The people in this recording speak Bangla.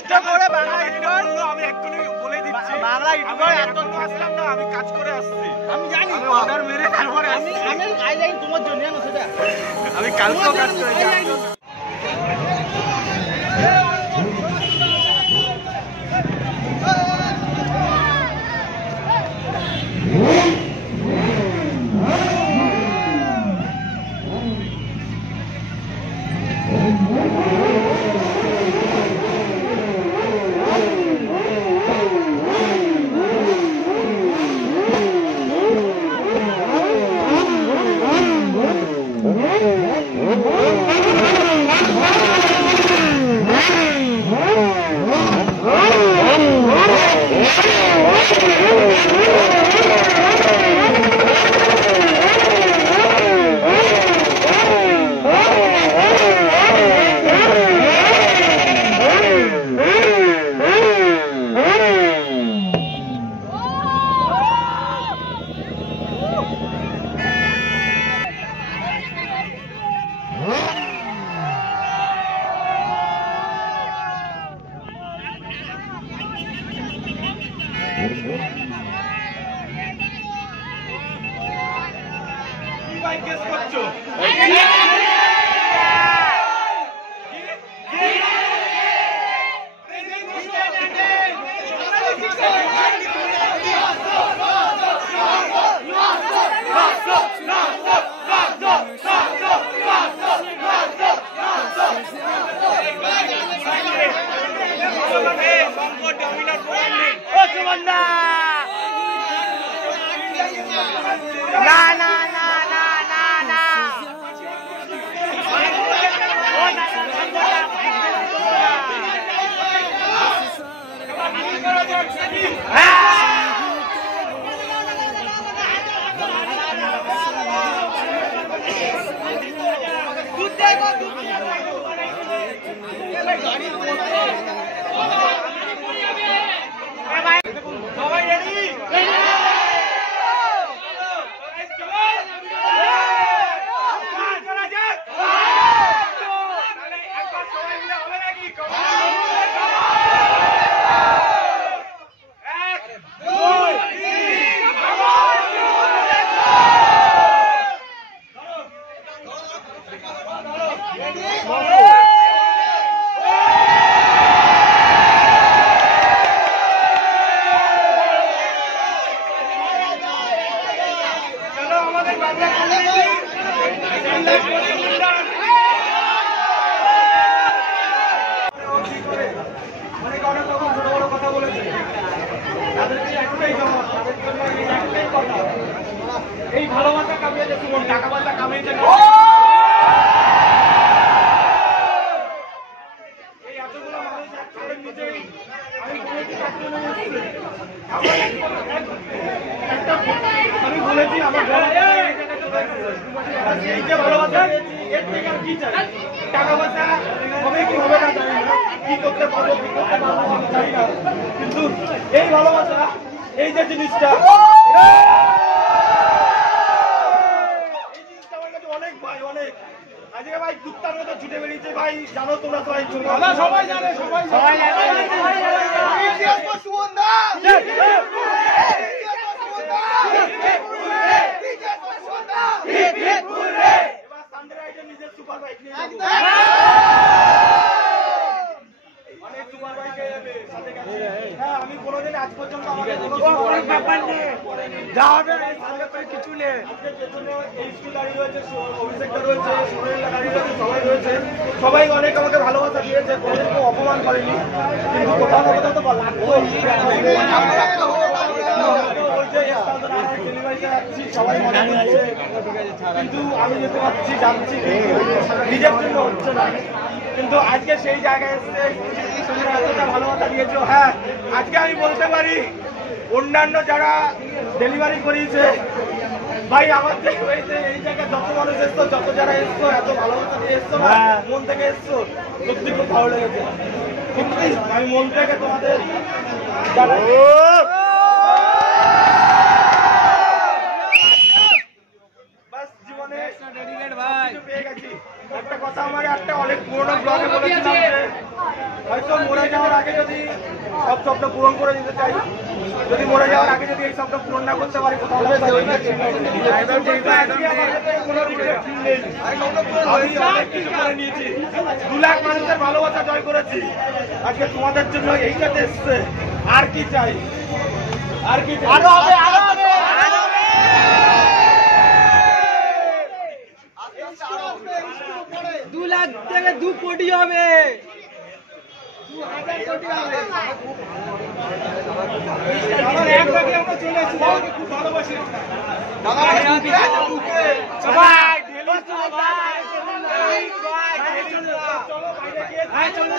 কষ্ট করে বাংলা ইউটিউবার আমি এক্ষুনি বলে দিচ্ছি বাংলা ইউটিউবার এত আসলাম না আমি কাজ করে আসছি আমি জানি অর্ডার মেরে তারপরে আমি আই যাই তোমার জন্য জানো সেটা আমি কালকেও কাজ করে যাই এই ভালোবাসা কামিয়ে যাচ্ছে টাকা পয়সা কামিয়ে যাচ্ছে এই এতগুলো মানুষ একসাথে নিজেই আমি বলেছি আমার এই যে ভালোবাসা এর থেকে কি চাই টাকা পয়সা হবে কি হবে না জানি না কি করতে পারবো কি করতে পারবো আমি জানি না কিন্তু এই ভালোবাসা এই যে জিনিসটা অনেক ভাই অনেক আজকে ভাই কুত্তার মতো ছুটে বেরিয়েছে ভাই জানো তোমরা সবাই জানে সবাই নিজের সুপার বাইক নিয়ে অনেক সুপার বাইকে আমি কোনোদিন আজ পর্যন্ত কিছু নেই দাঁড়িয়ে রয়েছে অভিষেকটা রয়েছে সোহেলটা দাঁড়িয়ে রয়েছে সবাই রয়েছে সবাই অনেক আমাকে ভালোবাসা দিয়েছে কোনোদিন অপমান করেনি কিন্তু কোথাও না কোথাও তো লাগতো সবাই মনে করছে কিন্তু আমি যেতে পারছি যাচ্ছি নিজের জন্য হচ্ছে না কিন্তু আজকে সেই জায়গায় এসে এতটা ভালোবাসা দিয়েছো হ্যাঁ আজকে আমি বলতে পারি অন্যান্য যারা ডেলিভারি করিয়েছে ভাই আমার থেকে হয়েছে এই জায়গায় যত মানুষ এসছো যত যারা এসছো এত ভালোবাসা দিয়ে এসছো না মন থেকে এসছো সত্যি খুব ভালো লেগেছে সত্যি আমি মন থেকে তোমাদের জীবনে পেয়ে গেছি একটা কথা আমার একটা অনেক পুরোনো ব্লগে বলেছিলাম যে হয়তো মরে যাওয়ার আগে যদি সব স্বপ্ন পূরণ করে দিতে চাই, যদি মরে যাওয়ার আগে যদি এই স্বপ্ন পূরণ না করতে পারি কোথাও আমি 2 লাখ মানুষের ভালোবাসা জয় করেছি, আজকে তোমাদের জন্য এইটাতে এসছে। আর কি চাই, আর কি চাই? আরো হবে, আরো হবে। 2 লাখ থেকে 2 কোটি হবে, 2000 কোটি হবে। আমার এক ভাগে আমরা চলে এসেছি, দাদাকে খুব ভালোবাসি আমরা। দাদা সবাই ঢেলে সবাই চলো বাইরে গিয়ে চলো